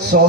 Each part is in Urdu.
100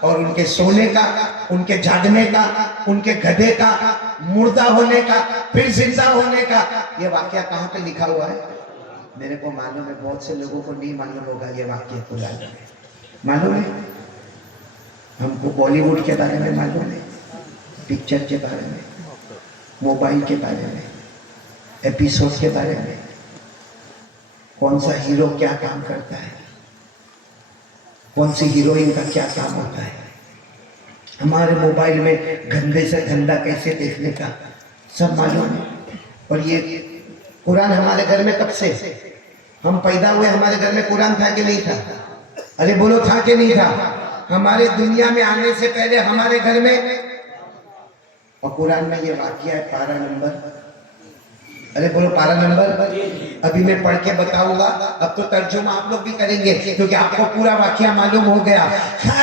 اور ان کے سونے کا، ان کے جاگنے کا، ان کے گدھے کا، مردہ ہونے کا، پھر زندہ ہونے کا، یہ واقعہ کہاں پہ لکھا ہوا ہے؟ میرے کو معلوم ہے بہت سے لوگوں کو نہیں معلوم ہوگا یہ واقعہ قرآن میں معلوم ہے. ہم کو بالی ووڈ کے بارے میں معلوم ہے، پکچر کے بارے میں، موبائل کے بارے میں، ایپیسوڈ کے بارے میں، کون سا ہیرو کیا کام کرتا ہے، کون سی ہیروئن کا کیا کام ہوتا ہے. ہمارے موبائل میں گندے سے گندا کیسے دیکھنے کا سب معلوم ہے. اور یہ قرآن ہمارے گھر میں کب سے؟ ہم پیدا ہوئے ہمارے گھر میں قرآن تھا کہ نہیں تھا؟ ارے بولو تھا کہ نہیں تھا؟ ہمارے دنیا میں آنے سے پہلے ہمارے گھر میں. اور قرآن میں یہ واقعہ ہے پارہ نمبر، ارے بولو پارہ نمبر. ابھی میں پڑھ کے بتاؤں گا، اب تو ترجمہ آپ لوگ بھی کریں گے کیونکہ آپ کو پورا واقعہ معلوم ہو گیا.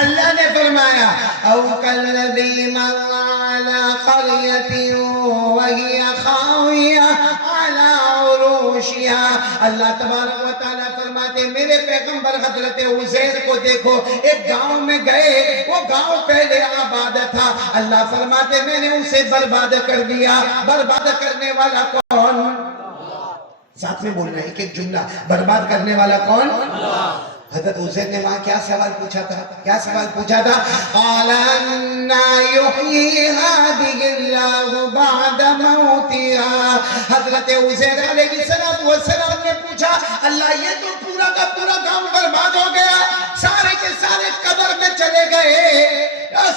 اللہ نے فرمایا او کالذی مر علی قریۃ وہی خاویہ علی عروشها. اللہ تبارک و تعالیٰ فرماتے میرے پیغمبر حضرت عزیر کو دیکھو، ایک گاؤں میں گئے، وہ گاؤں پہلے آباد تھا. اللہ فرماتے میں نے اسے برباد کر دیا. برباد کرنے والا کون؟ ساتھ میں بولنا ہے ایک جملہ، برباد کرنے والا کون؟ حضرت عزیر نے وہاں کیا سوال پوچھا تھا؟ کیا سوال پوچھا تھا؟ قال انا یحیی ہذہ اللہ بعد موتها. حضرت عزیر علیہ السلام نے پوچھا اللہ یہ تو پورا کا پورا گاؤں برباد ہو گیا، سارے کے سارے قبر میں چلے گئے،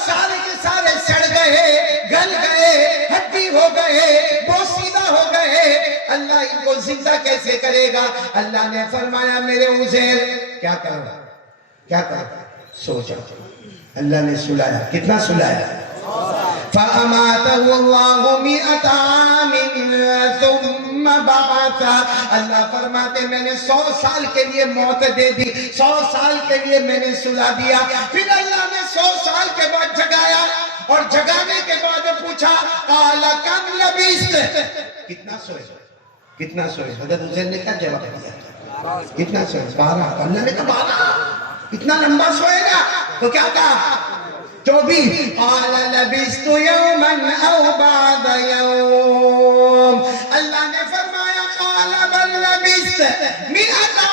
سارے کے سارے سڑ گئے، گل گئے، ہڈی ہو گئے، بوسیدہ ہو گئے، اللہ ان کو زندہ کیسے کرے گا؟ اللہ نے فرمایا میرے عزیر کیا کرو؟ کیا کرو؟ سو جاؤ. اللہ نے سلایا. کتنا سلایا؟ فَأَمَاتَهُ اللَّهُ مِئَةَ عَامٍ ثُمَّ بَعَثَهُ. اللہ فرماتے میں نے 100 سال کے لیے موت دے دی، 100 سال کے لیے میں نے سلا دیا. پھر اللہ نے 100 سال کے بعد جگایا، اور جگانے کے بعد پوچھا قَالَ كَمْ لَبِثْتَ. کتنا سوئے؟ کتنا سوئے؟ حضرت عزیر نے کیا جواب دیا؟ کتنا سوئے؟ 12. اللہ نے کہا 12 اتنا لمبا سوئے گا؟ تو کیا کہا؟ 24. قال لبثت یوما او بعد یوم. اللہ نے فرمایا قال بل لبثت 100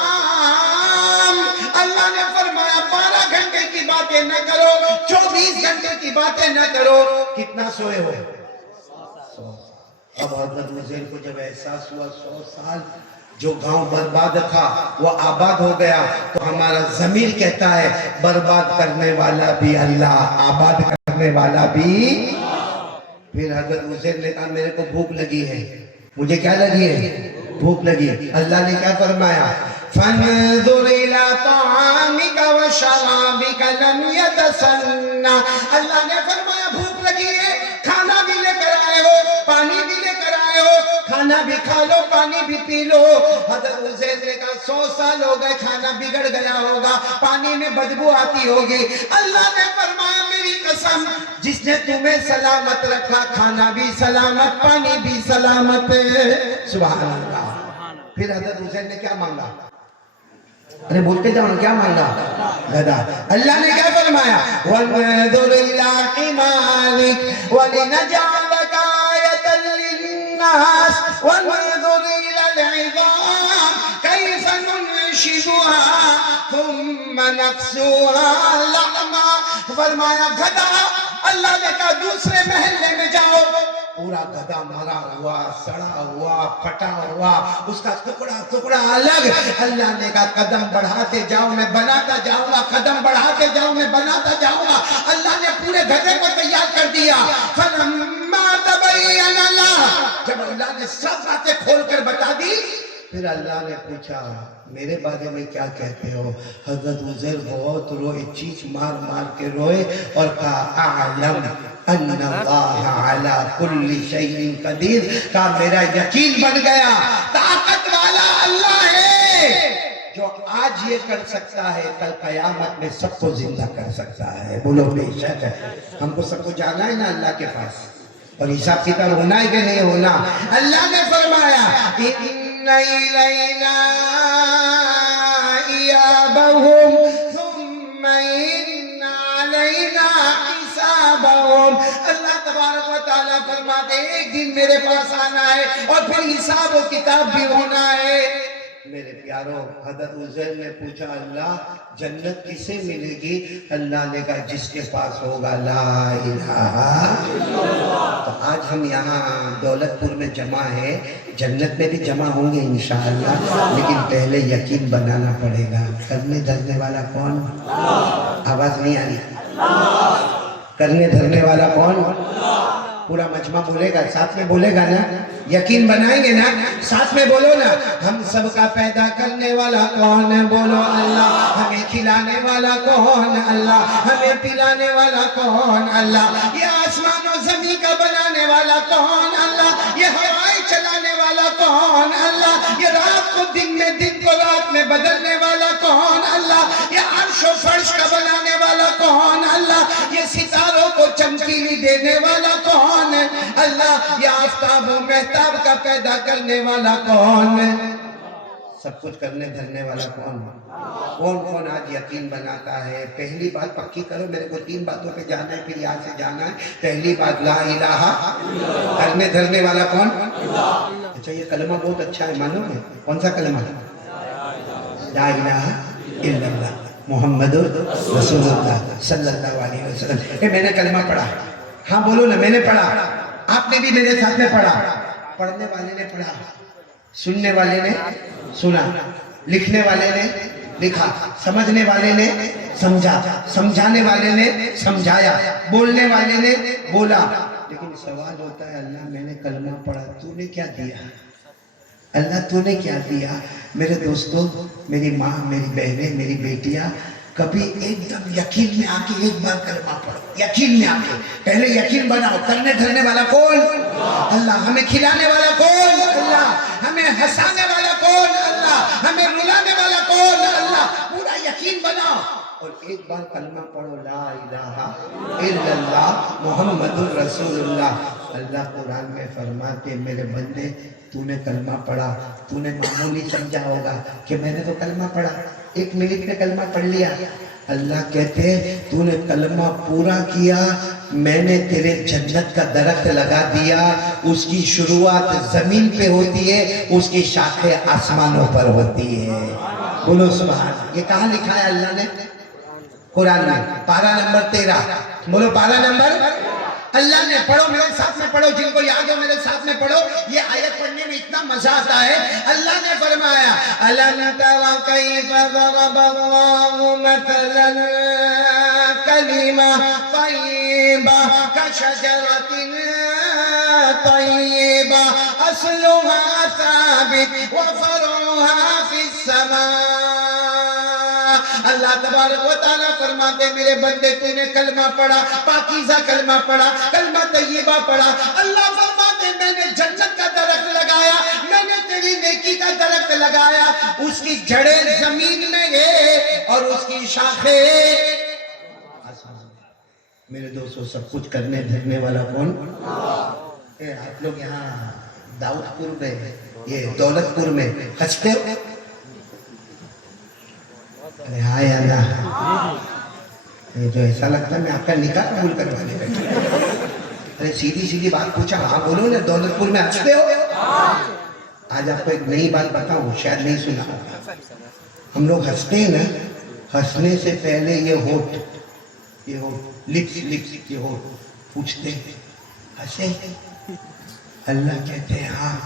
عام. اللہ نے فرمایا 12 گھنٹے کی باتیں نہ کرو، 24 گھنٹے کی باتیں نہ کرو. کتنا سوئے ہو؟ 100. اب حضرت عزیر کو جب احساس ہوا 100 سال جو گاؤں برباد تھا وہ آباد ہو گیا، تو ہمارا ضمیر کہتا ہے برباد کرنے والا بھی اللہ، آباد کرنے والا بھی. پھر حضرت عزیر نے کہا میرے کو بھوک لگی ہے. مجھے کیا لگی ہے؟ بھوک لگی ہے. اللہ نے کیا فرمایا؟ فَانظُرْ إِلَىٰ طَعَامِكَ وَشَرَابِكَ لَمْ يَتَسَنَّىٰ. اللہ نے فرمایا بھوک لگی ہے، کھانا بھی لے کر آئے ہو، پانی بھی لے کر آئے ہو، کھانا بھی کھا لو، پانی بھی پی لو. حضرت عزیر نے کہا 100 سال ہو گئے، کھانا بگڑ گیا ہوگا، پانی میں بدبو آتی ہوگی. اللہ نے فرمایا میری قسم جس نے تمہیں سلامت رکھا، کھانا بھی سلامت، پانی بھی سلامت. سبحان اللہ. پھر حضرت عزیر نے کیا مانگا؟ ارے بولتے جاؤ نا، کیا مانگا؟ گدھا. اللہ نے کیا فرمایا؟ وَانظُرْ إِلَىٰ حِمَارِكَ وَلِنَجْعَلَكَ آيَةً لِلنَّاسِ وَانظُرْ إِلَى الْعِظَامِ كَيْفَ نُنشِزُهَا ثُمَّ نَكْسُوهَا لَحْمًا. فرمایا گدھا. اللہ نے کہا دوسرے محلے میں جاؤ، پورا گدھا مارا ہوا، سڑا ہوا، پھٹا ہوا، اس کا ٹکڑا ٹکڑا الگ. اللہ نے کہا قدم بڑھاتے جاؤ میں بناتا جاؤں گا، قدم بڑھاتے جاؤ میں بناتا جاؤں گا. اللہ نے پورے گدھے کو تیار کر دیا. فَلَمَّا تَبَيَّنَ لَهُ. جب اللہ نے سب باتیں کھول کر بتا دی، پھر اللہ نے پوچھا میرے بارے میں کیا کہتے ہو؟ حضرت عزیر بہت روئے، چیخ مار مار کے روئے اور کہا اعلم ان اللہ علی کل شیء قدیر. کہا میرا یقین بن گیا طاقت والا اللہ ہے، جو آج یہ کر سکتا ہے کل قیامت میں سب کو زندہ کر سکتا ہے. بولو بے شک. ہم کو سب کو جانا ہے نا اللہ کے پاس، اور حساب کتاب ہونا ہے کہ نہیں ہونا. اللہ نے فرمایا ان الینا ایابہم ثم ان علینا حسابهم. اللہ تبارک و تعالیٰ فرماتے ہیں ایک دن میرے پاس آنا ہے اور پھر حساب و کتاب بھی ہونا ہے. میرے پیاروں، حضرت عزیر نے پوچھا اللہ جنت کسے ملے گی؟ اللہ نے کہا جس کے پاس ہوگا لا الہ. تو آج ہم یہاں دولت پور میں جمع ہے، جنت میں بھی جمع ہوں گے انشاءاللہ، لیکن پہلے یقین بنانا پڑے گا. کرنے دھرنے والا کون؟ آواز نہیں آ رہی. کرنے دھرنے والا کون؟ پورا مجمع بولے گا، ساتھ میں بولے گا نا؟ یقین بنائیں گے نا؟ ساتھ میں بولو نا. ہم سب کا پیدا کرنے والا کون ہے؟ بولو اللہ. ہمیں کھلانے والا کون؟ اللہ. ہمیں پلانے والا کون؟ اللہ. یہ آسمان و زمین کا بنانے والا کون؟ اللہ. یہ ہوائیں چلانے والا کون؟ اللہ. یہ رات کو دن میں، دن کو رات میں بدلنے والا کون؟ اللہ. یہ عرش و فرش کا بنانے والا کون؟ اللہ. یہ ستاروں کو چمکیلی دینے والا کون ہے؟ اللہ. یہ آفتاب و مہتاب کا پیدا کرنے والا کون ہے؟ سب کچھ کرنے دھرنے والا کون ہے؟ کون کون آج یقین بناتا ہے؟ پہلی بات پکی کرو، میرے کو 3 باتوں پہ جانا ہے، پھر یہاں سے جانا ہے. پہلی بات لا الہ. کرنے دھرنے والا کون؟ اچھا یہ کلمہ بہت اچھا ہے، مانو گے؟ کون سا کلمہ؟ لا الہ الا اللہ محمد رسول اللہ صلی اللہ علیہ وسلم. میں نے کلمہ پڑھا. ہاں بولو نا، میں نے پڑھا. آپ نے بھی میرے ساتھ میں پڑھا. پڑھنے والے نے پڑھا، سننے والے نے سنا، لکھنے والے نے لکھا، سمجھنے والے نے سمجھا، سمجھانے والے نے سمجھایا، بولنے والے نے بولا. لیکن سوال ہوتا ہے اللہ میں نے کلمہ پڑھا، تو نے کیا دیا؟ اللہ تو نے کیا دیا؟ میرے دوستوں، میری ماں، میری بہنیں، میری بیٹیاں، کبھی ایک دم یقین میں آ کے ایک بار کلمہ پڑھو. یقین میں آ کے پہلے یقین بناؤ. کرنے دھرنے والا کون؟ اللہ. ہمیں کھلانے والا کون؟ اللہ. ہمیں ہنسانے والا کون؟ اللہ. ہمیں رلانے والا کون؟ اللہ. پورا یقین بناؤ اور ایک بار کلمہ پڑھو لا الہ الا اللہ محمد رسول اللہ. اللہ قرآن میں فرماتے میرے بندے تو نے کلمہ پڑھا، تو نے معمولی سمجھا ہوگا کہ میں نے تو کلمہ پڑھا، 1 منٹ میں کلمہ پڑھ لیا. اللہ کہتے تو نے کلمہ پورا کیا، میں نے تیرے جنت کا درخت لگا دیا. اس کی شروعات زمین پہ ہوتی ہے، اس کی شاخیں آسمانوں پر ہوتی ہے. بولو سبحان. یہ کہاں لکھا ہے اللہ نے؟ قرآن میں. پارہ نمبر 13. بولو پارہ نمبر. اللہ نے پڑھو، میرے ساتھ میں پڑھو، جن کو یاد ہو میرے ساتھ میں پڑھو. یہ آیت پڑھنے میں اتنا مزہ آتا ہے. اللہ نے فرمایا أَلَمْ تَرَ كَيْفَ ضَرَبَ اللَّهُ مَثَلًا كَلِمَةً طَيِّبَةً كَشَجَرَةٍ طَيِّبَةٍ أَصْلُهَا ثَابِتٌ وَفَرْعُهَا فِي السَّمَاءِ. اللہ تبارک و تعالیٰ فرماتے میرے بندے تو نے کلمہ پڑھا، پاکیزہ کلمہ پڑھا، کلمہ طیبہ پڑھا. اللہ فرماتے میں نے جنت کا درخت لگایا، میں نے تیری نیکی کا درخت لگایا. اس کی جڑیں زمین میں ہے اور اس کی شاخیں آسمان میں. میرے دوستو سب کچھ کرنے دھرنے والا کون؟ آپ لوگ یہاں داؤد پور میں، یہ دولت پور میں ہنستے ہو؟ ارے ہاں یا نا، یہ جو ایسا لگتا ہے میں آپ کا نکاح قبول کروانے بیٹھا. ارے سیدھی سیدھی بات پوچھا، ہاں بولو نا. دولت پور میں ہنستے ہو؟ آج آپ کو ایک نئی بات بتاؤں، شاید نہیں سنا ہوگا. ہم لوگ ہنستے ہیں نا، ہنسنے سے پہلے یہ ہوٹ لپس یہ ہوٹ پوچھتے ہیں ہنسے؟ اللہ کہتے ہیں ہاں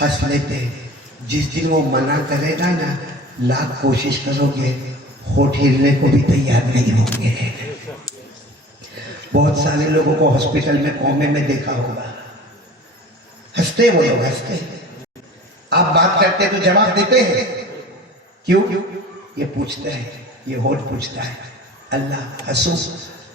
ہنس لیتے. جس دن وہ منع کرے گا نا، لاکھ کوشش کرو گے ہوٹ ہلنے کو بھی تیار نہیں ہوں گے. بہت سارے لوگوں کو ہاسپٹل میں کومے میں دیکھا ہوگا، ہنستے وہ لوگ ہنستے. آپ بات کرتے تو جواب دیتے ہیں، کیوں؟ یہ پوچھتا ہے، یہ ہوٹ پوچھتا ہے اللہ ہنسو.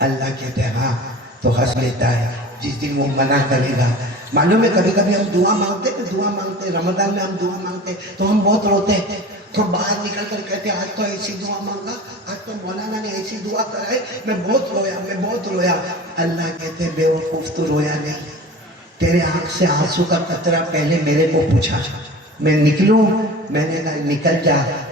اللہ کہتے ہیں ہاں تو ہنس لیتا ہے. جس دن وہ منع کرے گا، معلوم ہے کبھی کبھی ہم دعا مانگتے رمضان میں ہم دعا مانگتے تو ہم بہت روتے ہیں. تو باہر نکل کر کہتے ہیں آج تو ایسی دعا مانگا، آج تو مولانا نے ایسی دعا کرائے، میں بہت رویا. اللہ کہتے ہیں بے وقوف تو رویا نہیں، تیرے آنکھ سے آنسو کا قطرہ پہلے میرے کو پوچھا. میں نکلوں؟ میں نے کہا نکل جا.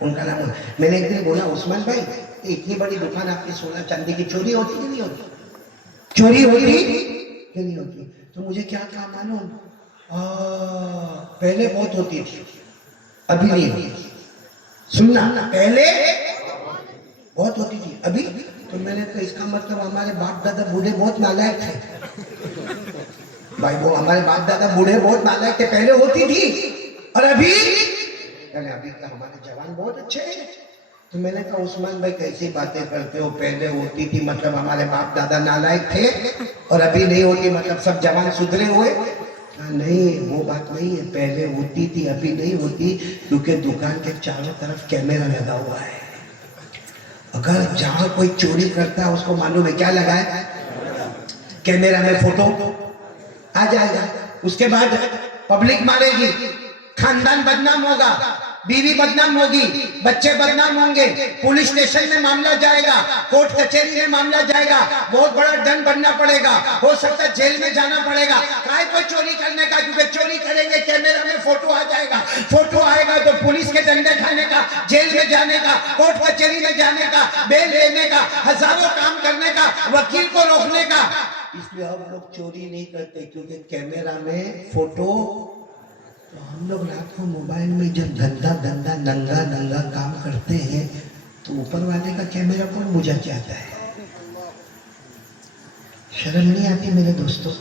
ان کا نام میں نے ایک دن بولا عثمان بھائی اتنی بڑی دکان آپ کی سونا چاندی کی چوری ہوتی کہ نہیں ہوتی؟ چوری ہوتی کہ نہیں ہوتی؟ تو مجھے کیا کہا معلوم، پہلے بہت ہوتی تھی ابھی نہیں ہوتی. سننا، پہلے بہت ہوتی تھی ابھی. تو میں نے کہا اس کا مطلب ہمارے باپ دادا بوڑھے بہت نالائق تھے. بھائی وہ ہمارے باپ دادا بوڑھے بہت نالائق تھے، پہلے ہوتی تھی اور ابھی ابھی تو ہمارے جوان بہت اچھے ہیں. تو میں نے کہا عثمان بھائی کیسی باتیں کرتے ہو، پہلے ہوتی تھی مطلب ہمارے باپ دادا نالائق تھے اور ابھی نہیں ہوتی مطلب سب جوان سدھرے ہوئے؟ نہیں وہ بات نہیں ہے، پہلے ہوتی تھی ابھی نہیں ہوتی، کیونکہ دکان کے چاروں طرف کیمرہ لگا ہوا ہے. اگر جہاں کوئی چوری کرتا ہے اس کو معلوم ہے کیا لگا ہے، کیمرہ میں فوٹو آ جائے گا. اس کے بعد پبلک مارے گی، خاندان بدنام ہوگا، بیوی بدنام ہوگی، بچے بدنام ہوں گے، پولیس اسٹیشن میں معاملہ جائے گا، کورٹ کچہری میں معاملہ جائے گا، بہت بڑا ڈن بننا پڑے گا، ہو سکتا ہے جیل میں جانا پڑے گا. کائے کو چوری کرنے کا؟ کیونکہ چوری کریں گے کیمرہ میں فوٹو آ جائے گا، فوٹو آئے گا تو پولیس کے ڈنڈے کھانے کا، جیل میں جانے کا، کورٹ کچہری میں جانے کا، بیل لینے کا، ہزاروں کام کرنے کا، وکیل کو روکنے کا. اس لیے ہم لوگ چوری نہیں کرتے کیونکہ کیمرہ میں فوٹو. تو ہم لوگ رات کو موبائل میں جب گندا ننگا کام کرتے ہیں تو اوپر والے کا کیمرہ کون بجھا چاہتا ہے؟ شرم نہیں آتی میرے دوستوں؟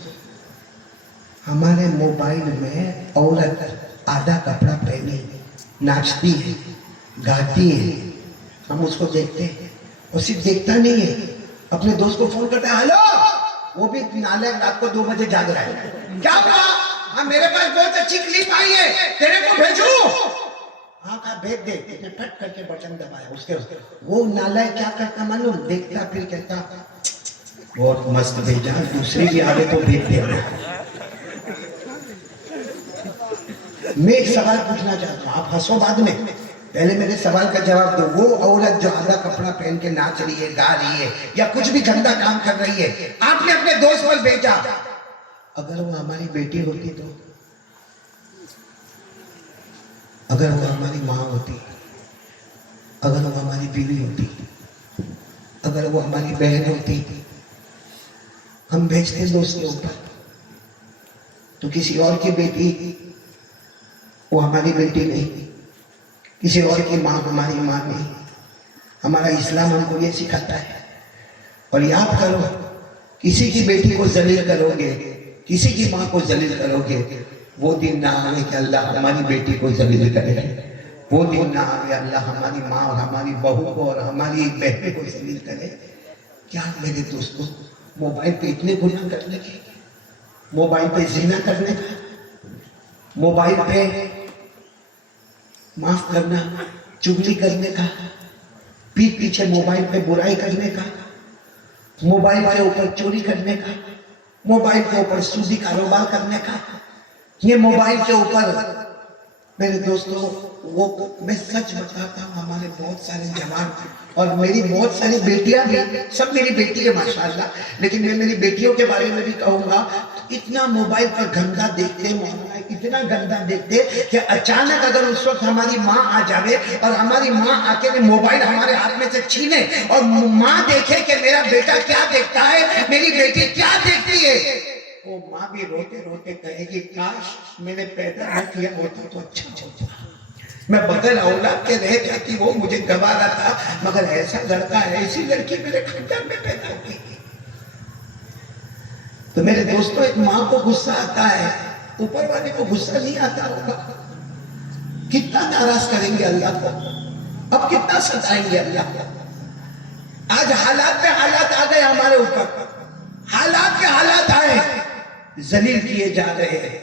ہمارے موبائل میں عورت آدھا کپڑا پہنے ناچتی ہے، گاتی ہے، ہم اس کو دیکھتے ہیں. اور صرف دیکھتا نہیں ہے، اپنے دوست کو فون کرتا ہے، ہلو، وہ بھی نالائق رات کو 2 بجے جاگ رہا ہے. کیا ہوا؟ ہاں میرے پاس بہت اچھی کلپ آئی ہے، تیرے کو بھیجوں؟ ہاں کہا بھیج دے. پھٹ کر کے بٹن دبایا. اس کے وہ نالائق کیا کرتا معلوم؟ دیکھتا پھر کہتا بہت مست بھیجا، دوسری بھی آگے تو بھیج دے. میں ایک سوال پوچھنا چاہتا ہوں، آپ ہنسو بعد میں، پہلے میرے سوال کا جواب دو. وہ عورت جو آدھا کپڑا پہن کے ناچ رہی ہے، گا رہی ہے یا کچھ بھی گندا کام کر رہی ہے، آپ نے اپنے دوست پر بھیجا، اگر وہ ہماری بیٹی ہوتی تو، اگر وہ ہماری ماں ہوتی، اگر وہ ہماری بیوی ہوتی، اگر وہ ہماری بہن ہوتی، ہم بھیجتے دوست کے اوپر. تو کسی اور کی بیٹی وہ ہماری بیٹی نہیں، کسی اور کی ماں ہماری ماں نہیں. ہمارا اسلام ہم کو یہ سکھاتا ہے. اور یاد کرو، کسی کی بیٹی کو ذلیل کرو گے، کسی کی ماں کو ذلیل کرو گے، وہ دن نہ آئے کہ اللہ ہماری بیٹی کو ذلیل کرے. وہ دن نہ آئے اللہ ہماری ماں اور ہماری بہو کو اور ہماری بہن کو ذلیل کرے. کیا میرے دوستوں، موبائل پہ اتنے گناہ کرنے کے، موبائل پہ زنا کرنے کا، موبائل پہ معاف کرنا چگلی کرنے کا، پیٹ پیچھے موبائل پہ برائی کرنے کا، موبائل کے اوپر چوری کرنے کا، موبائل کے اوپر سودی کاروبار کرنے کا، یہ موبائل کے اوپر میرے دوستوں، وہ میں سچ بتاتا ہوں، ہمارے بہت سارے جوان اور میری بہت ساری بیٹیاں بھی، سب میری بیٹی ہے ماشاءاللہ، لیکن میں میری بیٹیوں کے بارے میں بھی کہوں گا، اتنا موبائل پر گندا دیکھتے ہیں، اتنا گندا دیکھتے کہ اچانک اگر اس وقت ہماری ماں آ جاوے اور ہماری ماں آ کے موبائل ہمارے ہاتھ میں سے چھینے اور ماں دیکھے کہ میرا بیٹا کیا دیکھتا ہے، میری بیٹی کیا دیکھتی ہے، وہ ماں بھی روتے روتے کہے گی کاش میں نے پیدا نہ کیا ہوتا تو اچھا ہوتا، میں بغیر اولاد کے رہ جاتی، وہ مجھے گوارا تھا، مگر ایسا لڑکا ہے، ایسی لڑکی میرے خاندان میں پیدا ہوئی. تو میرے دوستوں، ایک ماں کو غصہ آتا ہے، اوپر والے کو غصہ نہیں آتا ہوگا. کتنا ناراض کریں گے اللہ کو، اب کتنا ستائیں گے اللہ کو. آج حالات پہ حالات آ گئے ہمارے اوپر، حالات پہ حالات آئے، ذلیل کیے جا رہے ہیں،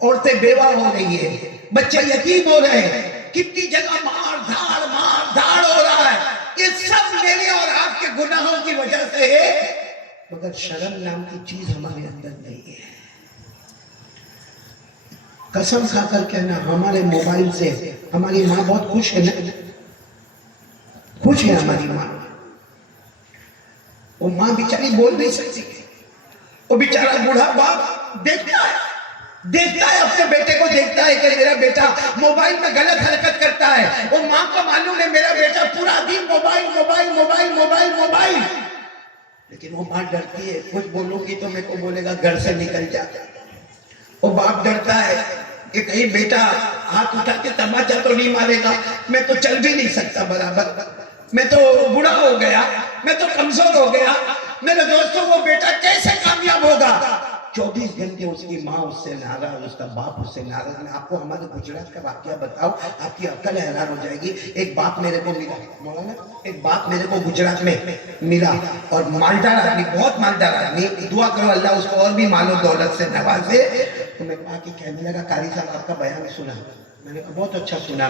عورتیں بیوہ ہو رہی ہیں، بچے یتیم ہو رہے ہیں، کتنی جگہ مار دھاڑ ہو رہا ہے. یہ سب میرے اور آپ کے گناہوں کی وجہ سے ہے، مگر شرم نام کی چیز ہمارے اندر نہیں ہے. قسم کھا کر کہنا، ہمارے موبائل سے ہماری ماں بہت خوش ہے نا، خوش ہے ہماری ماں. وہ ماں بیچاری بول نہیں سکتی، وہ بیچارہ بوڑھا باپ دیکھتا ہے، دیکھتا ہے اپنے بیٹے کو، دیکھتا ہے کہ میرا بیٹا موبائل میں غلط حرکت کرتا ہے، وہ ماں کو معلوم ہے میرا بیٹا پورا دن mobile mobile mobile mobile mobile, لیکن وہ ماں ڈرتی ہے، کچھ بولوں گی تو میرے کو بولے گا گھر سے نکل جا۔ وہ باپ ڈرتا ہے کہ کہیں بیٹا ہاتھ اٹھا کے تماچا تو نہیں مارے گا، میں تو چل بھی نہیں سکتا برابر، میں تو بوڑھا ہو گیا، میں تو کمزور ہو گیا، میرے دوستوں وہ بیٹا کیسے کامیاب ہوگا؟ 24 گھنٹے اس کی ماں اس سے ناراض، اس کا باپ اس سے ناراض۔ میں آپ کو ہمارے گجرات کا واقعہ بتاؤ، آپ کی عقل حیران ہو جائے گی۔ ایک باپ میرے کو ملا، مولانا ایک باپ میرے کو گجرات میں ملا، اور مالدار آدمی، بہت مالدار آدمی، دعا کرو اللہ اس کو اور بھی مال و دولت سے نوازے۔ تو میں کہا کہ کہنے لگا قاری صاحب آپ کا بیان سنا، میں نے کہا بہت اچھا سنا،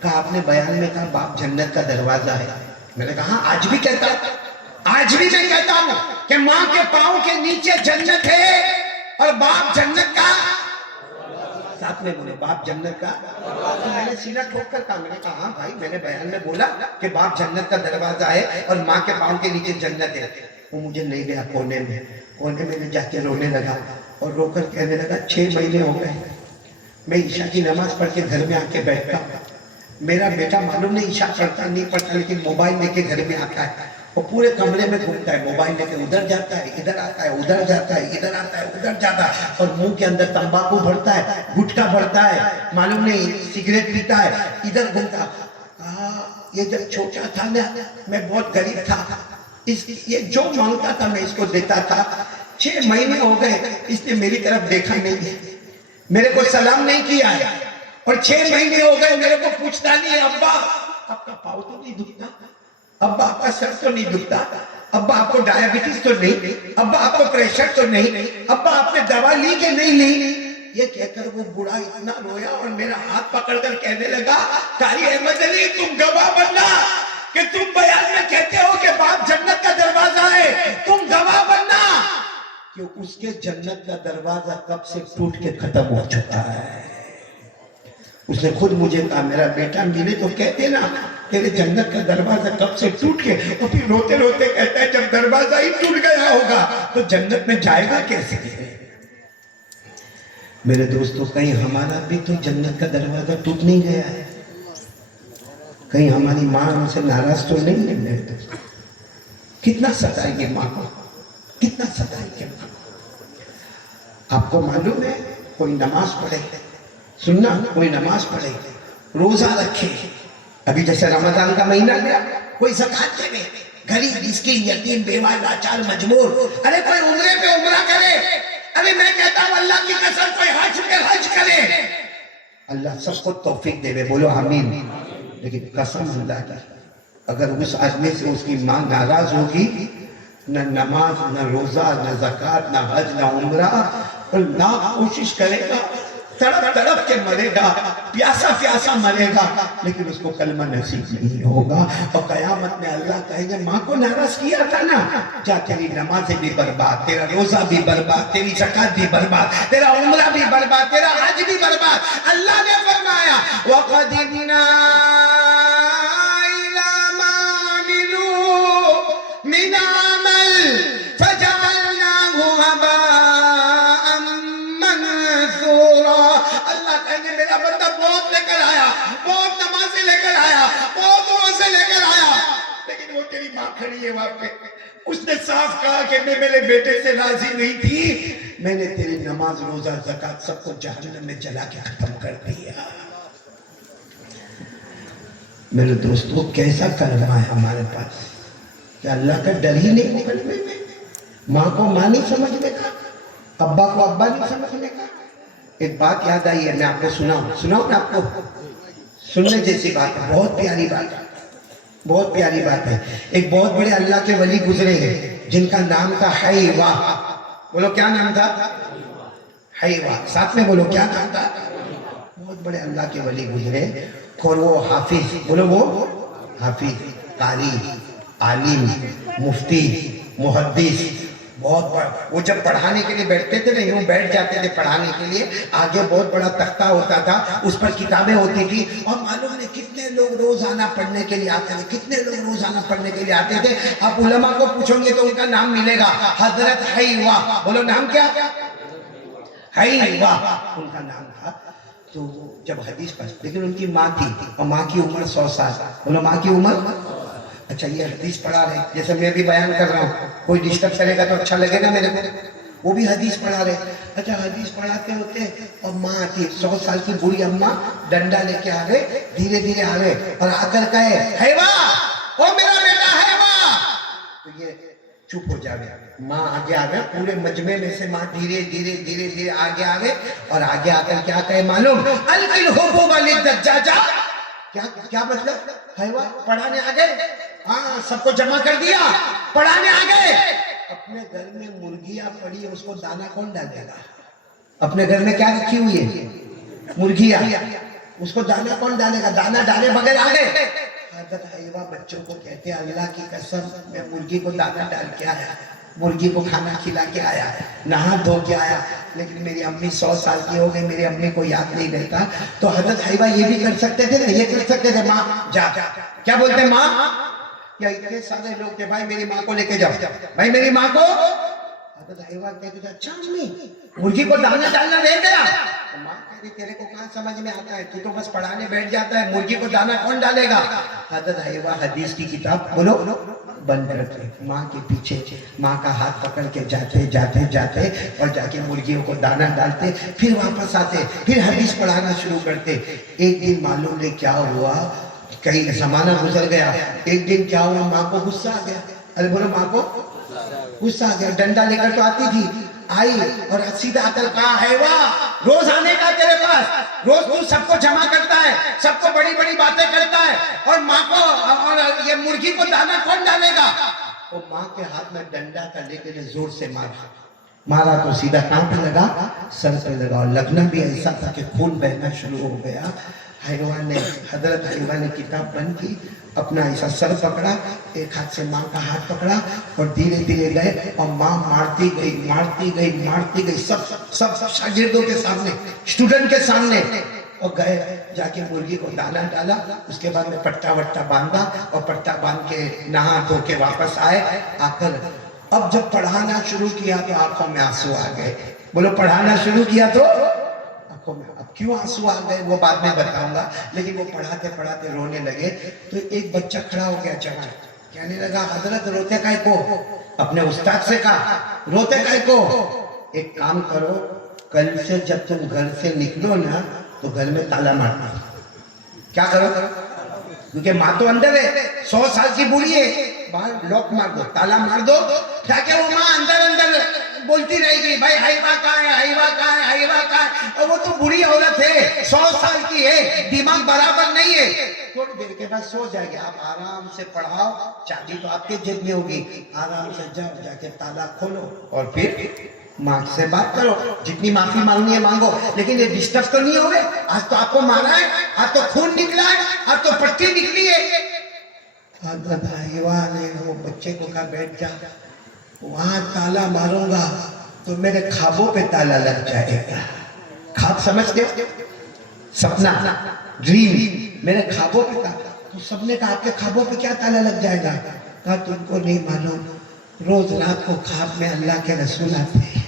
کہا آپ نے بیان میں کہا باپ جنت کا دروازہ ہے۔ میں نے کہا ہاں آج بھی کہتا ہوں، آج بھی میں کہتا ہوں کہ ماں کے پاؤں کے نیچے جنت ہے اور باپ جنت کا، ساتھ میں بولے باپ جنت کا۔ تو میں نے سینہ ٹھوک کر کہا، میں نے کہا ہاں بھائی میں نے بیان میں بولا کہ باپ جنت کا دروازہ ہے اور ماں کے پاؤں کے نیچے جنت ہے۔ وہ مجھے نہیں گیا کونے میں جا کے رونے لگا اور رو کر کہنے لگا 6 مہینے ہو گئے میں عشاء کی نماز پڑھ کے گھر میں آ کے بیٹھتا ہوں، میرا بیٹا معلوم نہیں عشاء پڑھتا نہیں پڑھتا، لیکن موبائل لے کے گھر میں آتا ہے، وہ پورے کمرے میں گھومتا ہے، موبائل لے کے ادھر جاتا ہے ادھر آتا ہے، ادھر جاتا ہے ادھر آتا ہے ادھر جاتا ہے، اور منہ کے اندر تمباکو بھرتا ہے، گٹکا بھرتا ہے، معلوم نہیں سگریٹ پیتا ہے، ادھر گھومتا۔ یہ جب چھوٹا تھا نا میں بہت غریب تھا، یہ جو مانگتا تھا میں اس کو دیتا تھا۔ 6 مہینے ہو گئے اس نے میری طرف دیکھا نہیں ہے، میرے کو سلام نہیں کیا ہے، اور 6 مہینے ہو گئے میرے کو پوچھتا نہیں ہے ابا آپ کا پاؤں تو نہیں دکھتا، ابا آپ کا سر تو نہیں دکھتا، ابا آپ کو ڈائبٹیز تو نہیں، ابا آپ کو پریشر تو نہیں، ابا آپ نے دوا لی کہ نہیں لی۔ یہ کہہ کر وہ بوڑھا اتنا رویا اور میرا ہاتھ پکڑ کر کہنے لگا قاری احمد علی تم گواہ بننا کہ تم بیان میں کہتے ہو کہ باپ جنت کا دروازہ ہے، تم گواہ بننا کہ اس کے جنت کا دروازہ کب سے ٹوٹ کے ختم ہو چکا ہے۔ اس نے خود مجھے کہا میرا بیٹا ملے تو کہتے نا تیرے جنت کا دروازہ کب سے ٹوٹ کے، اور پھر روتے روتے کہتا ہے جب دروازہ ہی ٹوٹ گیا ہوگا تو جنت میں جائے گا کیسے؟ میرے دوستو کہیں ہمارا بھی تو جنت کا دروازہ ٹوٹ نہیں گیا ہے، کہیں ہماری ماں ہم سے ناراض تو نہیں ہے؟ میرے دوستو کتنا ستائے گی ماں کو، کتنا ستائے گی ماں کو۔ آپ کو معلوم ہے کوئی نماز پڑھے، سننا کوئی نماز پڑھے، روزہ رکھے، ابھی جیسے رمضان کا مہینہ گیا کوئی زکات دے، غریب مسکین یتیم بیوہ لاچار مجبور، ارے کوئی عمرے پہ عمرہ کرے، ارے میں کہتا ہوں اللہ کی قسم کوئی حج پہ حج کرے، اللہ سب کو توفیق دے، بولو آمین۔ لیکن قسم اللہ کی اگر اس آدمی سے اس کی ماں ناراض ہوگی، نہ نماز نہ روزہ نہ زکات نہ حج نہ عمرہ، اور نہ کوشش کرے گا، تڑپ تڑپ کے مرے گا، پیاسا پیاسا مرے گا، لیکن اس کو کلمہ نصیب نہیں ہوگا، اور قیامت میں اللہ کہے گا ماں کو ناراض کیا تھا نا، کیا تیری نمازیں بھی برباد، تیرا روزہ بھی برباد، تیری زکات بھی برباد، تیرا عمرہ بھی برباد، تیرا حج بھی برباد۔ اللہ نے فرمایا وَقَدِمْنَا إِلَى مَا عَمِلُوا مِنْ عَمَلٍ فَجَعَلْنَاهُ هَبَاءً مَنْثُورًا۔ اللہ کہیں گے میرا بندہ بہت لے کر آیا، بہت نمازیں لے کر آیا، بہت روزے لے کر آیا، لیکن وہ تیری ماں کھڑی ہے وہاں پہ، اس نے صاف کہا کہ میں میرے بیٹے سے راضی نہیں تھی، میں نے تیری نماز روزہ زکات سب کو جہنم میں جلا کے ختم کر دیا۔ میرے دوستو کیسا کلمہ ہے ہمارے پاس کہ اللہ کا ڈر ہی نہیں کلمے میں، ماں کو ماں نہیں سمجھنے کا، ابا کو ابا نہیں سمجھنے کا۔ ایک بات یاد آئی ہے میں آپ کو سناؤں آپ کو، سننے جیسی بات ہے، بہت پیاری بات ہے، بہت پیاری بات ہے۔ ایک بہت بڑے اللہ کے ولی گزرے ہیں جن کا نام تھا حیوہ، بولو کیا نام تھا؟ حیوہ، ساتھ میں بولو کیا نام تھا؟ بہت بڑے اللہ کے ولی گزرے، اور وہ حافظ، بولو وہ حافظ، قاری، عالم، مفتی، محدث، بہت بڑا۔ وہ جب پڑھانے کے لیے بیٹھتے تھے نا یوں بیٹھ جاتے تھے پڑھانے کے لیے، آگے بہت بڑا تختہ ہوتا تھا، اس پر کتابیں ہوتی تھی، اور معلوم نہیں کتنے لوگ روزانہ پڑھنے کے لیے آتے تھے، کتنے لوگ روزانہ پڑھنے کے لیے آتے تھے۔ آپ علماء کو پوچھیں گے تو ان کا نام ملے گا، حضرت حیوہ، بولو نام کیا؟ حیوا ان کا نام تھا. تو جب حدیث پڑھ، لیکن ان کی ماں تھی اور ماں کی عمر 100 سال. بولو ماں کی عمر. اچھا یہ حدیث پڑھا رہے جیسے میں بھی بیان کر رہا ہوں، کوئی ڈسٹرب کرے گا تو اچھا لگے گا میرے کو. وہ بھی حدیث پڑھا رہے. اچھا حدیث پڑھاتے ہوتے اور ماں تھی 100 سال کی بوڑھی اماں ڈنڈا لے کے آ گئے، دھیرے دھیرے آ گئے اور آ کر کہے حیوا، او میرا بیٹا حیوا. تو یہ چپ ہو جاوے. ماں آگے آ گئے، پورے مجمع میں سے ماں دھیرے دھیرے دھیرے دھیرے آگے آ گئے اور آگے آ کر کیا کہے معلوم؟ القل حبوب للدجاجہ. کیا مطلب؟ حیوا پڑھانے آ گئے، ہاں سب کو جمع کر دیا، پڑھانے آ گئے. اپنے گھر میں مرغیاں پڑی، اس کو دانا کون ڈالے گا؟ اپنے گھر میں کیا رکھی ہوئی ہے؟ مرغیاں. اس کو دانا کون ڈالے گا؟ دانا ڈالے بغیر آ گئے. حضرت حیوا بچوں کو کہتے ہیں اللہ کی قسم میں مرغی کو دانا ڈال کے آیا، مرغی کو کھانا کھلا کے آیا، نہا دھو کے آیا، لیکن میری امی 100 سال کی ہو گئی، میری امی کو یاد نہیں رہتا. تو حضرت حیوا یہ بھی کر سکتے تھے نا، یہ کر سکتے تھے ماں جا. کیا بولتے ہیں ماں؟ کیا اتنے سارے لوگ کہ بھائی میری ماں کو لے کے جاؤ، بھائی میری ماں کو. حضرت حیوا کہتے تھے اچھا امی مرغی کو دانا ڈالنا نہیں گیا. ماں کہتی تیرے کو کہاں سمجھ میں آتا ہے، تو تو بس پڑھانے بیٹھ جاتا ہے، مرغی کو دانا کون ڈالے گا؟ حضرت حیوا حدیث کی کتاب بولو بند کرتے، ماں کے پیچھے ماں کا ہاتھ پکڑ کے جاتے جاتے جاتے اور جا کے مرغیوں کو دانا ڈالتے، پھر واپس آتے، پھر حدیث پڑھانا شروع کرتے. ایک دن معلوم نہیں کیا ہوا، کئی زمانہ گزر گیا. ایک دن کیا ہوا، ماں کو غصہ آ گیا. ارے بولو ماں کو غصہ آ گیا. ڈنڈا لے کر تو آتی تھی، آئی اور سیدھا آ کر کہا حیوا روز آنے کا تیرے پاس، روز تو سب کو جمع کرتا ہے، سب کو بڑی بڑی باتیں کرتا ہے، اور ماں کو اور یہ مرغی کو دانا کون ڈالے گا؟ وہ ماں کے ہاتھ میں ڈنڈا تھا لیکن زور سے مارا تو سیدھا کہاں پہ لگا؟ سر پہ لگا. اور لگنا بھی ایسا تھا کہ خون بہنا شروع ہو گیا. حضرت حیوا نے کتاب بند کی، اپنا ایسا سر پکڑا، ایک ہاتھ سے ماں کا ہاتھ پکڑا اور دھیرے دھیرے گئے اور ماں مارتی گئی مارتی گئی مارتی گئی، سب شاگردوں کے سامنے، اسٹوڈنٹ کے سامنے. اور گئے جا کے مرغی کو دانا ڈالا. اس کے بعد میں پٹا وٹا باندھا اور پٹا باندھ کے نہا دھو کے واپس آئے. آ کر اب جب پڑھانا شروع کیا تو آنکھوں میں آنسو آ گئے. بولو پڑھانا شروع کیا تو آنکھوں میں. اب کیوں آنسو آ گئے وہ بعد میں بتاؤں گا، لیکن وہ پڑھاتے پڑھاتے رونے لگے. تو ایک بچہ کھڑا ہو گیا جوان، کہنے لگا حضرت روتے کائے کو؟ اپنے استاد سے کہا روتے کائے کو؟ ایک کام کرو، کل سے جب تم گھر سے نکلو نا تو گھر میں تالا مارنا. کیا کرو؟ کیونکہ ماں تو اندر ہے، 100 سال کی بوڑھی ہے، باہر لاک مار دو، تالا مار دو، تاکہ وہ ماں اندر اندر بولتی رہے گی بھائی حیوا کہاں ہے، حیوا کہاں ہے، حیوا کہاں ہے. اور وہ تو بوڑھی عورت ہے، 100 سال کی ہے، دماغ برابر نہیں ہے. تھوڑی دیر کے بعد سو جائے گی. آپ آرام سے پڑھاؤ، چابی تو آپ کے جیب میں ہوگی، آرام سے جاؤ، جا کے تالا کھولو اور پھر ماں سے بات کرو، جتنی معافی مانگنی ہے مانگو، لیکن یہ ڈسٹرب تو نہیں ہوگے. آج تو آپ کو مارا ہے، آج تو خون نکلا ہے، آج تو پٹی نکلی ہے. حضرت حیوا نے وہ بچے کو کہا بیٹھ جا، وہاں تالا ماروں گا تو میرے خوابوں پہ تالا لگ جائے گا. خواب سمجھتے ہو؟ سپنا، ڈریم، میرے خوابوں پہ تالا. تو سب نے کہا آپ کے خوابوں پہ کیا تالا لگ جائے گا؟ کہا تم کو نہیں معلوم، روز رات کو خواب میں اللہ کے رسول آتے ہیں،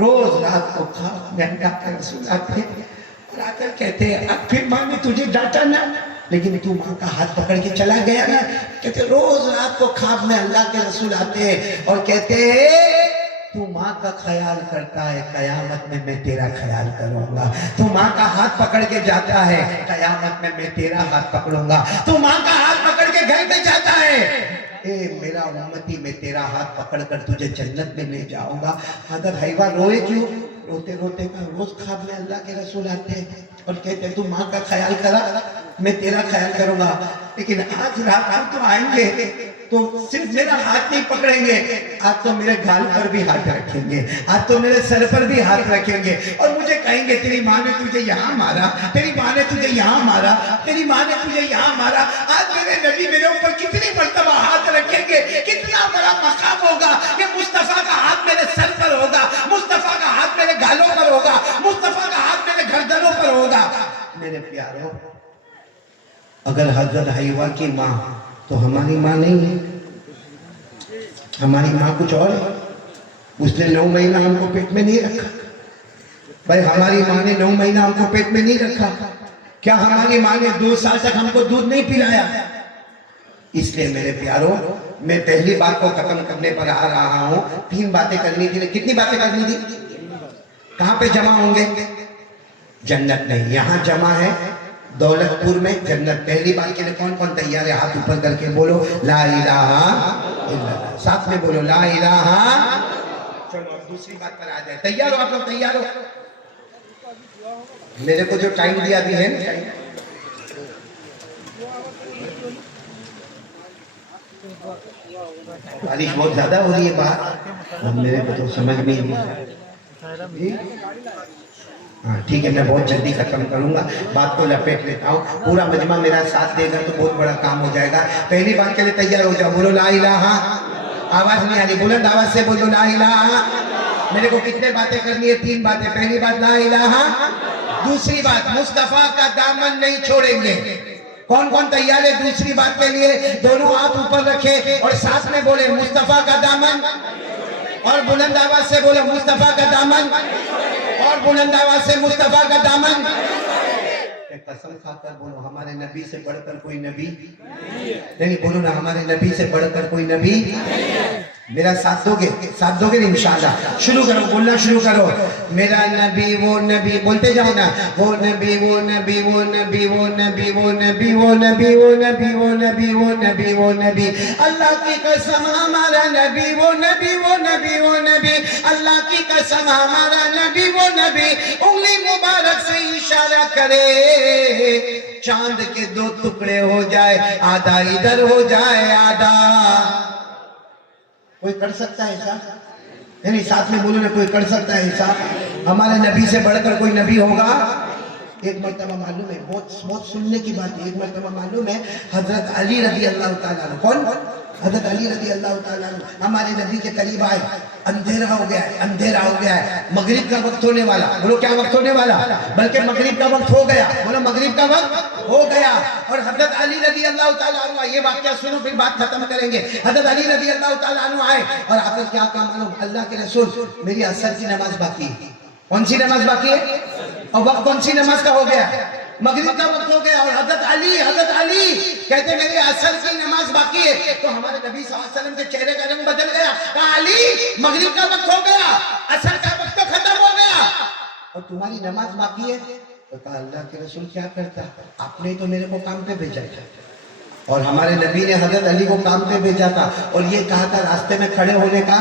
روز رات کو خواب میں اللہ کے رسول آتے ہیں اور آ کر کہتے ہیں اب پھر ماں نے تجھے ڈانٹا نا، لیکن تو ماں کا ہاتھ پکڑ کے چلا گیا نا. کہتے روز رات کو خواب میں اللہ کے رسول آتے ہیں اور کہتے ہیں تو ماں کا خیال کرتا ہے، قیامت میں میں تیرا خیال کروں گا. تو ماں کا ہاتھ پکڑ کے جاتا ہے، قیامت میں میں تیرا ہاتھ پکڑوں گا. تو ماں کا ہاتھ پکڑ کے گھر پہ جاتا ہے، اے میرا امتی میں تیرا ہاتھ پکڑ کر تجھے جنت میں لے جاؤں گا. حضرت حیوا روئے کیوں؟ روتے روتے کا روز خواب میں اللہ کے رسول آتے ہیں اور کہتے ہیں تو ماں کا خیال کرا، میں تیرا خیال کروں گا. لیکن آج رات کو تو آئیں گے تو صرف میرا ہاتھ نہیں پکڑیں گے، آج تو میرے گال پر بھی ہاتھ رکھیں گے، آج تو میرے سر پر بھی ہاتھ رکھیں گے اور مجھے کہیں گے تیری ماں نے تجھے یہاں مارا، تیری ماں نے تجھے یہاں مارا، تیری ماں نے تجھے یہاں مارا. آج میرے نبی میرے اوپر کتنی مرتبہ ہاتھ رکھیں گے، کتنا بڑا مقام ہوگا کہ مصطفیٰ کا ہاتھ میرے سر پر ہوگا، مصطفیٰ کا ہاتھ میرے گالوں پر ہوگا، مصطفیٰ کا ہاتھ میرے گردنوں پر ہوگا. میرے پیاروں، اگر حضرت حیوا کی ماں تو ہماری ماں نہیں ہے، ہماری ماں کچھ اور ہے. اس نے 9 مہینہ ہم کو پیٹ میں نہیں رکھا، بھائی ہماری ماں نے 9 مہینہ ہم کو پیٹ میں نہیں رکھا؟ کیا ہماری ماں نے 2 سال تک ہم کو دودھ نہیں پلایا؟ اس لیے میرے پیاروں، میں پہلی بات کو ختم کرنے پر آ رہا ہوں. 3 باتیں کرنی تھی. کتنی باتیں کرنی تھی؟ کہاں پہ جمع ہوں گے؟ جنت میں. یہاں جمع ہے دولت پور میں جنت. پہلی بات کے لیے کون کون تیار ہے؟ ہاتھ اوپر کر کے بولو لا الہ الا اللہ. ساتھ میں بولو لا الہ. چلو اب دوسری بات پر آ جائے. تیار ہو آپ لوگ؟ تیار ہو؟ میرے کو جو ٹائم دیا بھی ہے نا، بارش بہت زیادہ ہو رہی ہے باہر، اب میرے کو تو سمجھ میں نہیں. ہاں ٹھیک ہے، میں بہت جلدی ختم کروں گا، بات کو لپیٹ لیتا ہوں. پورا مجمع میرا ساتھ دے گا تو بہت بڑا کام ہو جائے گا. پہلی بات کے لیے تیار ہو جاؤ. بولو لا الہ. آواز نہیں آ رہی، بلند آواز سے بولو لا الہ. میرے کو کتنے باتیں کرنی ہے؟ 3 باتیں. پہلی بات لا الہ. دوسری بات مصطفیٰ کا دامن نہیں چھوڑیں گے. کون کون تیار ہے دوسری بات کے لیے؟ دونوں ہاتھ اوپر رکھے اور ساتھ میں بولے مصطفیٰ کا دامن. اور بلند آواز سے بولو مصطفیٰ کا دامن. اور بلند آواز سے مصطفیٰ کا دامن. قسم کھا کر بولو ہمارے نبی سے بڑھ کر کوئی نبی نہیں. بولو نا ہمارے نبی سے بڑھ کر کوئی نبی. میرا ساتھ دو گے؟ ساتھ دو گے انشاءاللہ. شروع کرو، بولنا شروع کرو. میرا نبی وہ نبی، بولتے جاؤ نا. وہ نبی وہ نبی وہ نبی وہ نبی وہ نبی وہ نبی وہ نبی وہ نبی وہ نبی وہ نبی. اللہ کی قسم ہمارا نبی وہ نبی وہ نبی وہ نبی. اللہ کی قسم ہمارا نبی وہ نبی. انگلی مبارک سے اشارہ کرے، چاند کے 2 ٹکڑے ہو جائے، آدھا ادھر ہو جائے آدھا. کوئی کر سکتا ہے ایسا؟ نہیں ساتھ میں بولو نا، کوئی کر سکتا ہے ایسا؟ ہمارے نبی سے بڑھ کر کوئی نبی ہوگا؟ ایک مرتبہ معلوم ہے، بہت سننے کی بات ہے. ایک مرتبہ معلوم ہے حضرت علی رضی اللہ تعالیٰ عنہ. کون؟ حضرت علی رضی اللہ تعالیٰ عنہ ہمارے نبی کے قریب آئے. اندھیرا ہو گیا ہے، اندھیرا ہو گیا ہے، مغرب کا وقت ہونے والا. بولو کیا وقت ہونے والا؟ بلکہ مغرب کا وقت ہو گیا. بولو مغرب کا وقت ہو گیا. اور حضرت علی رضی اللہ تعالیٰ عنہ، یہ واقعہ سنو پھر بات ختم کریں گے. حضرت علی رضی اللہ تعالیٰ عنہ آئے اور آ کر کیا کہا معلوم؟ اللہ کے رسول میری عصر کی نماز باقی ہے. کون سی نماز باقی ہے؟ اور وقت کون سی نماز کا ہو گیا؟ مغرب کا وقت ہو گیا. اور حضرت علی کہتے میرے عصر کی نماز باقی ہے. تو ہمارے نبی صلی اللہ علیہ وسلم کے چہرے کا رنگ بدل گیا. کہا علی مغرب کا وقت ہو گیا، عصر کا وقت تو ختم ہو گیا، اور تمہاری نماز باقی ہے. تو کہا اللہ کے رسول کیا کرتا، آپ نے تو میرے کو کام پہ بھیجا تھا. اور ہمارے نبی نے حضرت علی کو کام پہ بھیجا تھا اور یہ کہا تھا راستے میں کھڑے ہونے کا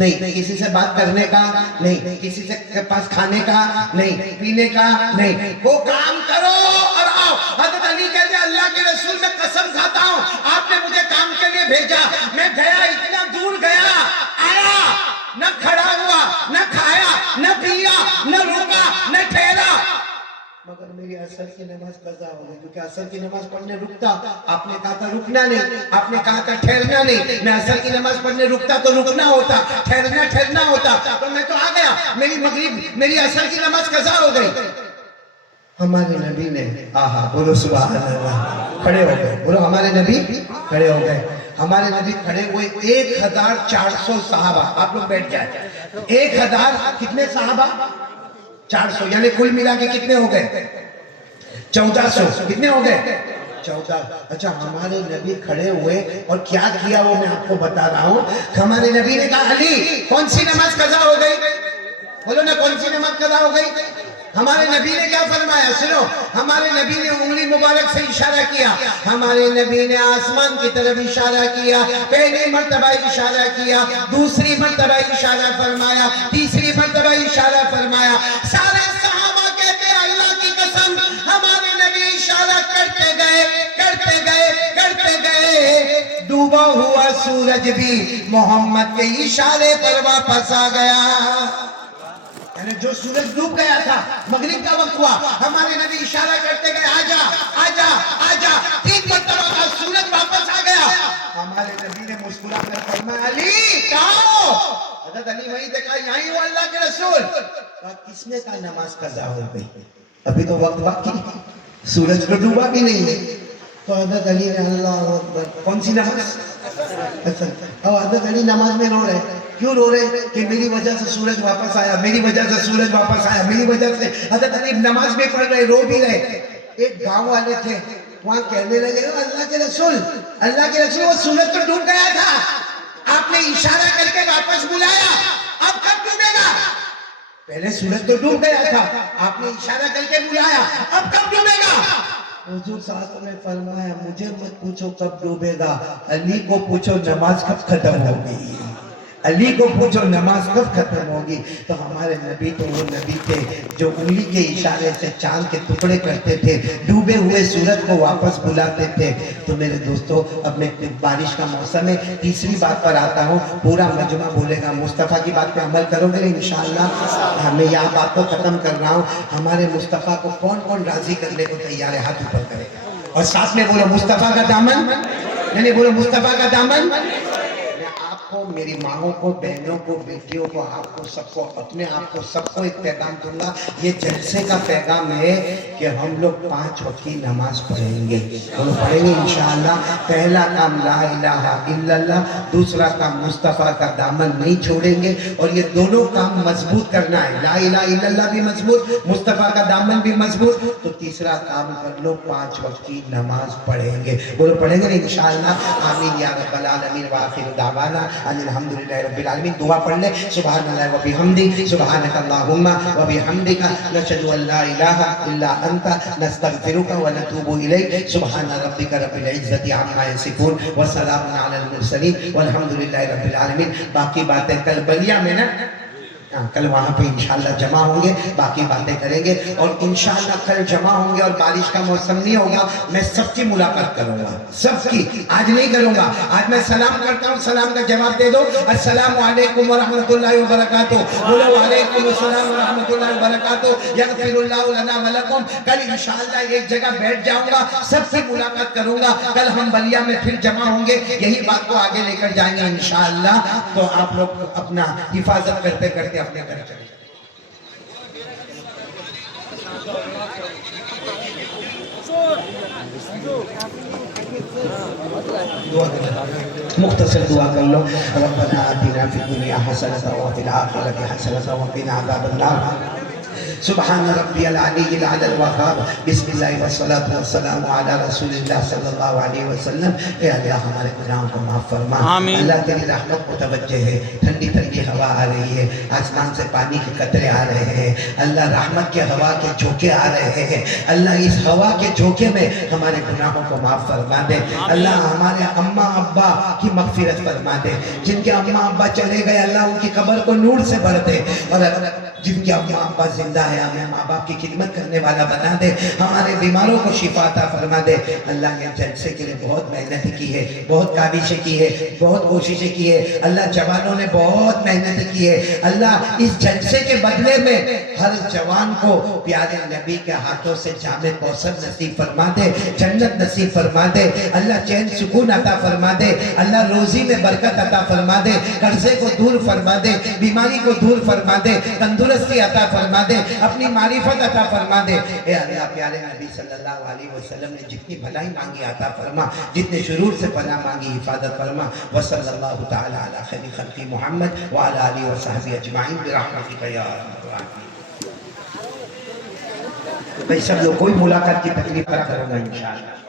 نہیں، کسی سے بات کرنے کا نہیں، کسی سے پاس کھانے کا نہیں، پینے کا نہیں، وہ کام کرو اور آؤ. حضرت علی کہتے ہیں اللہ کے رسول میں قسم کھاتا ہوں آپ نے مجھے کام کے لیے بھیجا. میں گیا، اتنا دور گیا، آیا، نہ کھڑا ہوا، نہ کھایا، نہ پیا، نہ رکا، نہ ٹھہرا، مگر میری عصر کی نماز قضا ہو گئی. کیونکہ عصر کی نماز پڑھنے رکتا، آپ نے کہا تھا رکنا نہیں، آپ نے کہا تھا ٹھہرنا نہیں. میں عصر کی نماز پڑھنے رکتا تو رکنا ہوتا، ٹھہرنا ہوتا، تو میں تو آ گیا. میری عصر کی نماز قضا ہو گئی. ہمارے نبی نے آہا بولو سبحان اللہ، کھڑے ہو گئے. بولو ہمارے نبی کھڑے ہو گئے. ہمارے نبی کھڑے ہوئے. 1400 صحابہ، آپ لوگ بیٹھ جائیں. 1000 کتنے صحابہ؟ 400. یعنی کل ملا کے کتنے ہو گئے؟ 1400. کتنے ہو گئے؟ 14. اچھا ہمارے نبی کھڑے ہوئے اور کیا کیا وہ میں آپ کو بتا رہا ہوں. ہمارے نبی نے کہا علی کون سی نماز قضا ہو گئی؟ بولو نا کون سی نماز قضا ہو گئی؟ ہمارے نبی نے کیا فرمایا؟ سنو، ہمارے نبی نے انگلی مبارک سے اشارہ کیا. ہمارے نبی نے آسمان کی طرف اشارہ کیا. پہلی مرتبہ اشارہ کیا، دوسری مرتبہ اشارہ فرمایا، تیسری مرتبہ اشارہ فرمایا. سارے صحابہ کہتے ہیں اللہ کی قسم ہمارے نبی اشارہ کرتے گئے کرتے گئے کرتے گئے. ڈوبا ہوا سورج بھی محمد کے اشارے پر واپس آ گیا. یعنی جو سورج ڈوب گیا تھا، مغرب کا وقت ہوا، ہمارے نبی اشارہ کرتے گئے آجا آجا آجا. 3 مرتبہ کا سورج واپس آ گیا. ہمارے نبی نے مسکرا کر فرمایا علی کہاں ہو؟ حضرت علی وہیں دیکھا یہیں ہو اللہ کے رسول. کس نے کہا نماز قضا ہو گئی؟ ابھی تو وقت باقی، سورج کو ڈوبا بھی نہیں ہے. تو حضرت علی نے اللہ اکبر. کون سی نماز؟ اچھا حضرت علی نماز میں رو رہے کیوں رو رہے کہ میری وجہ سے سورج واپس آیا، میری وجہ سے سورج واپس آیا، میری وجہ سے حضرت علی نماز بھی پڑھ رہے، رو بھی رہے۔ ایک گاؤں والے تھے وہاں کہنے لگے اللہ کے رسول وہ سورج تو ڈوب گیا تھا، آپ نے اشارہ کر کے واپس بلایا، اب کب ڈوبے گا؟ پہلے سورج تو ڈوب گیا تھا، آپ نے اشارہ کر کے بلایا، اب کب ڈوبے گا؟ حضور صلی اللہ علیہ وسلم نے فرمایا مجھے مت پوچھو کب ڈوبے گا، علی کو پوچھو نماز کب ختم ہوگی، علی کو پوچھو نماز کب ختم ہوگی۔ تو ہمارے نبی تو وہ نبی تھے جو انہی کے اشارے سے چاند کے ٹکڑے کرتے تھے، ڈوبے ہوئے سورج کو واپس بلاتے تھے۔ تو میرے دوستو اب میں بارش کا موسم ہے، تیسری بات پر آتا ہوں، پورا مجمع بولے گا مصطفیٰ کی بات پہ عمل کرو گے انشاءاللہ؟ میں یہاں بات کو ختم کر رہا ہوں، ہمارے مصطفیٰ کو کون کون راضی کرنے کو تیار ہے؟ ہاتھ اوپر کرے اور ساتھ میں بولو مصطفیٰ کا دامن، یعنی بولو مصطفیٰ کا دامن۔ کو میری ماں کو، بہنوں کو، بیٹیوں کو، آپ کو سب کو، اپنے آپ کو سب کو ایک پیغام دوں گا۔ یہ جلسے کا پیغام ہے کہ ہم لوگ 5 وقت کی نماز پڑھیں گے، ہم پڑھیں گے انشاءاللہ۔ پہلا کام لا الہ الا اللہ، دوسرا کام مصطفیٰ کا دامن نہیں چھوڑیں گے، اور یہ دونوں کام مضبوط کرنا ہے، لا الہ الا اللہ بھی مضبوط، مصطفیٰ کا دامن بھی مضبوط۔ تو تیسرا کام کر لو، 5 وقت کی نماز پڑھیں گے، بولو پڑھیں گے انشاءاللہ؟ آمین یا رب العالمین، وآخر دعوانا الحمدللہ رب العالمین۔ دعا پڑھ لیں، سبحان اللہ و بحمدہ، سبحانک اللہم و بحمدک، نشہد ان لا الہ الا انت، نستغفرک و نتوب الیک، سبحان ربک رب العزت عما یصفون، وسلام علی المرسلین، والحمدللہ رب العالمین۔ باقی باتیں کل بلیا میں نا، کل وہاں پہ انشاءاللہ جمع ہوں گے، باقی باتیں کریں گے، اور انشاءاللہ کل جمع ہوں گے، اور بارش کا موسم نہیں ہوگا، میں سب کی ملاقات کروں گا، سب کی، آج نہیں کروں گا، آج میں سلام کرتا ہوں، سلام کا جواب دے دو، السلام علیکم ورحمۃ اللہ وبرکاتہ، بولو وعلیکم السلام ورحمۃ اللہ وبرکاتہ، یغفر اللہ لنا ولکم۔ کل انشاءاللہ ایک جگہ بیٹھ جاؤں گا، سب سے ملاقات کروں گا، کل ہم بلیا میں پھر جمع ہوں گے، یہی بات کو آگے لے کر جائیں گے انشاءاللہ۔ تو آپ لوگ اپنا حفاظت کرتے کرتے اپنے گھر چلے جائیں۔ مختصر دعا کر لو، ربنا آتنا فی الدنیا حسنۃ وفی الآخرۃ حسنۃ وقنا عذاب النار، سبحان ربی العلی الاعلی الوہاب، بسم اللہ والصلاة والسلام علی رسول اللہ صلی اللہ علیہ وسلم۔ اے اللہ ہمارے گناہوں کو معاف فرما، اللہ تیری رحمت متوجہ ہے، ٹھنڈی ٹھنڈی ہوا آ رہی ہے، آسمان سے پانی کے قطرے آ رہے ہیں، اللہ رحمت کے ہوا کے جھونکے آ رہے ہیں، اللہ اس ہوا کے جھونکے میں ہمارے گناہوں کو معاف فرما دے، اللہ ہمارے اماں ابا کی مغفرت فرما دے، جن کے اماں ابا چلے گئے اللہ ان کی قبر کو نور سے بھر دے، اور جن کے اماں ابا زندہ ہے ہمیں ماں باپ کی خدمت کرنے والا بنا دے، ہمارے بیماروں کو شفا عطا فرما دے۔ اللہ نے جلسے کے لیے بہت محنت کی ہے، بہت کاوشیں کی ہے، بہت کوششیں کی ہے، اللہ جوانوں نے بہت محنت کی ہے، اللہ اس جلسے کے بدلے میں ہر جوان کو پیارے نبی کے ہاتھوں سے جام کوثر نصیب فرما دے، جنت نصیب فرما دے، اللہ چین سکون عطا فرما دے، اللہ روزی میں برکت عطا فرما دے، قرضے کو دور فرما دے، بیماری کو دور فرما دے، تندرستی عطا فرما دے، اپنی معرفت عطا فرما دے۔ اے اللہ پیارے نبی صلی اللہ علیہ وسلم نے جتنی بھلائی مانگی عطا فرما، جتنے شرور سے پناہ مانگی حفاظت فرما، وصلی اللہ تعالی علی خیر خلق محمد وعلی آلہ وصحبہ اجمعین برحمتک یا ارحم الراحمین۔ بھائی سب لوگ کوئی ملاقات کی تکلیف نہ کروں گا انشاءاللہ۔